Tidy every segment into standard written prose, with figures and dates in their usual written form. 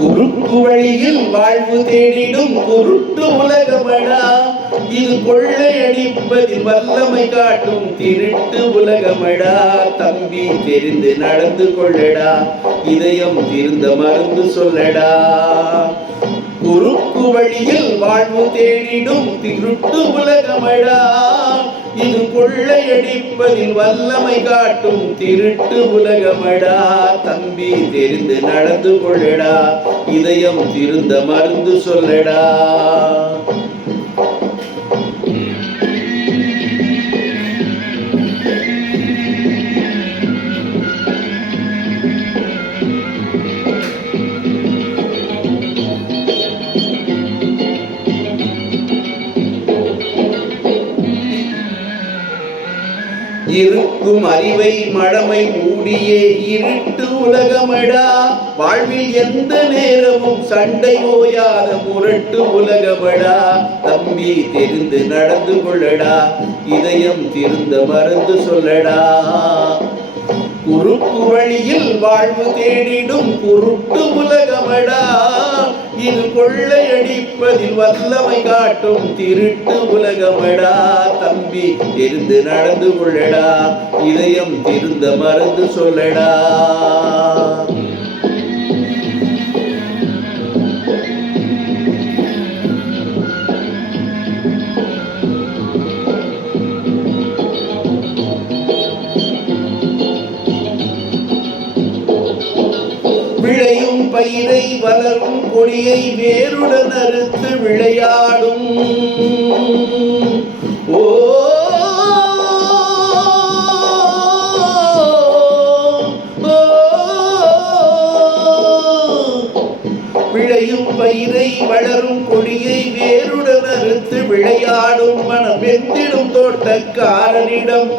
குறுக்கு வழியில் வாழ்வு தேடிடும் குருட்டு உலகமடா, இது கொள்ளையடிப்பதில் வல்லமை காட்டும் திருட்டு உலகமடா. தம்பி தெரிந்து நடந்து கொள்ளடா, இதயம் திருந்த மருந்து சொல்லடா. குறுக்கு வழியில் வாழ்வு தேடிடும் திருட்டு உலகமடா, இது கொள்ளையடிப்பதில் வல்லமை காட்டும் திருட்டு உலகமடா. தம்பி தெரிந்து நடந்து கொள்ளடா, இதயம் திருந்த மருந்து சொல்லடா. இருக்கும் அறிவை மடமை மூடியே இருட்டு உலகமடா, வாழ்வில் எந்த நேரமும் சண்டை ஓயாத முரட்டு உலகமடா. தம்பி தெரிந்து நடந்து கொள்ளடா, இதயம் திருந்த மருந்து சொல்லடா. குறுக்கு வழியில் வாழ்வு தேடிடும் குருட்டு உலகமடா, இது கொள்ளையடிப்பதில் வல்லமை காட்டும் திருட்டு உலகமடா. தம்பி தெரிந்து நடந்து கொள்ளடா, இதயம் திருந்த மருந்து சொல்லடா. விளையும் பயிரை வளரும் கொடியை வேருடன் அறுத்து விளையாடும். ஓ விளையும் பயிரை வளரும் கொடியை வேருடன் அறுத்து விளையாடும். மனம் வெந்திடும் தோட்டக்காரனிடம்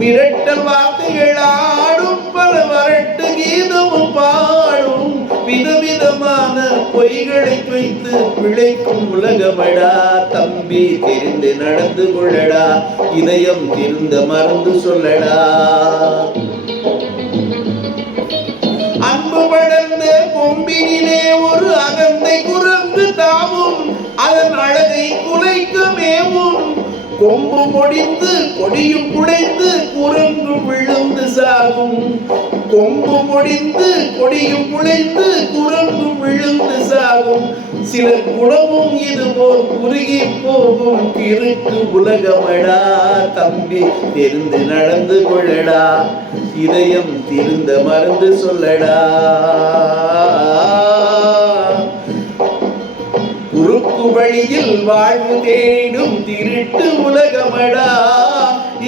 மிரட்டல் வார்த்தைகள் ஆடும். பல வரட்டு கீதமும் பாடும். விதவிதமான பொய்களை வைத்து பிழைக்கும் உலகமடா. தம்பி தெரிந்து நடந்து கொள்ளடா, இதயம் திருந்த மருந்து சொல்லடா. அன்பு வளர்ந்த கொம்பினிலே ஒரு அகந்தை குரங்கு தாவும். அதன் அழகை குலைக்க மேவும். கொம்பு முடிந்து கொடியும் குலைந்து குரங்கு விழுந்து சாகும். கொம்பு முடிந்து கொடியும் குலைந்து குரங்கு விழுந்து சாகும். சிலர் குணமும் இதுபோல் குறுகி போகும் கிறுக்கு உலகமடா. தம்பி தெரிந்து நடந்து கொள்ளடா, இதயம் திருந்த மருந்து சொல்லடா. குறுக்கு வழியில் வாழ்வு தேடும் திருட்டு உலகமடா,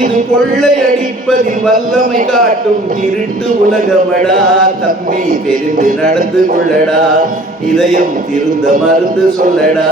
இது கொள்ளையடிப்பதில் வல்லமை காட்டும் திருட்டு உலகமடா. தம்பி தெரிந்து நடந்து கொள்ளடா, இதயம் திருந்த மருந்து சொல்லடா.